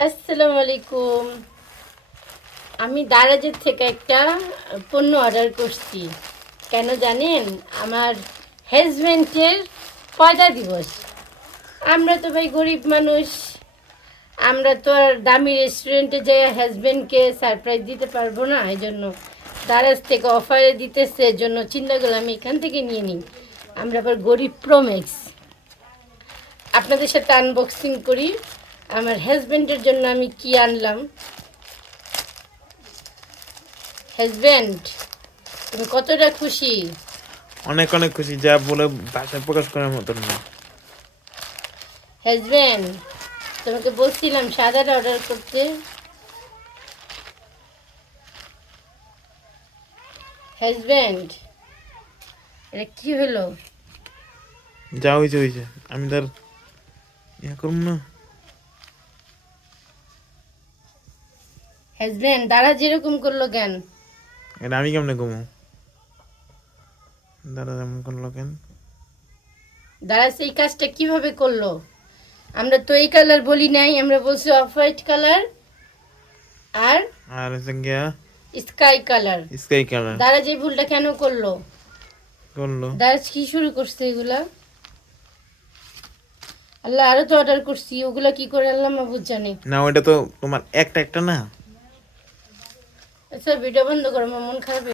আসসালামু আলাইকুম। আমি দারাজের থেকে একটা পণ্য অর্ডার করছি। কেন জানেন? আমার হাজব্যান্ডের পয়দা দিবস। আমরা তো ভাই গরিব মানুষ, আমরা তো আর দামি রেস্টুরেন্টে যাই হাজব্যান্ডকে সারপ্রাইজ দিতে পারবো না। এই জন্য দারাজ থেকে অফারে দিতেছে, এর জন্য চিন্তা করলাম আমি এখান থেকে নিয়ে নিই। আমরা আবার গরিব প্রোম্যাক্স। আপনাদের সাথে আনবক্সিং করি আমার হাজব্যান্ডের জন্য আমি কি আনলাম। হাজব্যান্ড, তুমি কতটা খুশি? অনেক অনেক খুশি, যা বলে ভাষায় প্রকাশ করার মতন না। হাজব্যান্ড, তোমাকে বলছিলাম সাদাটা অর্ডার করতে। হাজব্যান্ড, এটা কি হলো? যা হয়েছে হয়েছে, আমি তার ইয়া করব না। হাজব্যান্ড, দাঁড়া যেরকম করলো কেন? এটা আমি কেমনে কমু? দাদা যেমন করলো কেন? দাঁড়া সেই কাজটা কিভাবে করলো? আমরা তো এই কালার বলি নাই, আমরা বলছি অফ হোয়াইট কালার আর আর হচ্ছে গিয়া স্কাই কালার। স্কাই কালার দাঁড়া যে ভুলটা কেন করলো? করলো। দাঁড়া কি শুরু করছে এগুলা? আল্লাহ, আরো তো অর্ডার করছি, ওগুলা কি করে আল্লাহ মাহবুব জানে। না, ওইটা তো তোমার একটা একটা না। আচ্ছা ভিডিও বন্ধ করো, আমার মন খারাপ।